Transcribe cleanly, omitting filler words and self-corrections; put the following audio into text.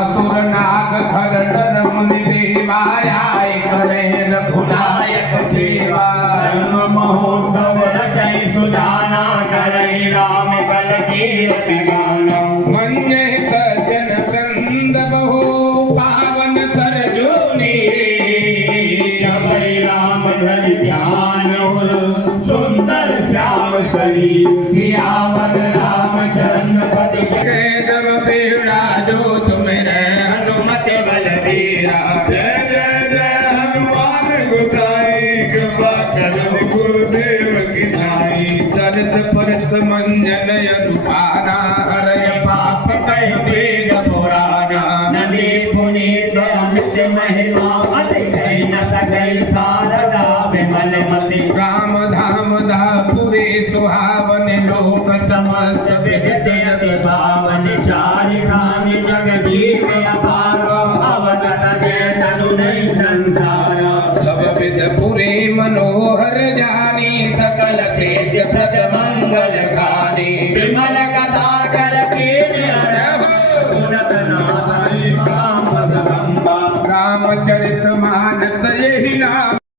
असुर नाग खर नर मुनि देवाय करे रघुनायक सेवा जन्म महोत्सव रचै सुजाना करई राम कल कीर्ति गाना मन्ये सज्जन वृंद बहु पावन सरजूनी जबई राम धरि ध्यान सुंदर श्याम शरीर सियावर रामचंद्र पद के जब पीड़ा जो तुम्हें हनुमत बलबीरा जय जय जय हनुमान गोसाई कृपा करन गुरुदेव की नाई चरित परत मंजन अनुपाना हरय पाप कह वेद पुराना नदी पुनीत अमित महिमा अति कई न सकई शारदा विमल मति राम धाम धापुरे सुहावन लोक समस्त विदित अति पावन चारि धाम जग जीव अपार अवगत तनु नहीं संसार सब विद पुरे मनोहर जानी सकल तेज प्रद मंगल गानी विमल कथा कर के गुणत नारी काम गंगा रामचरित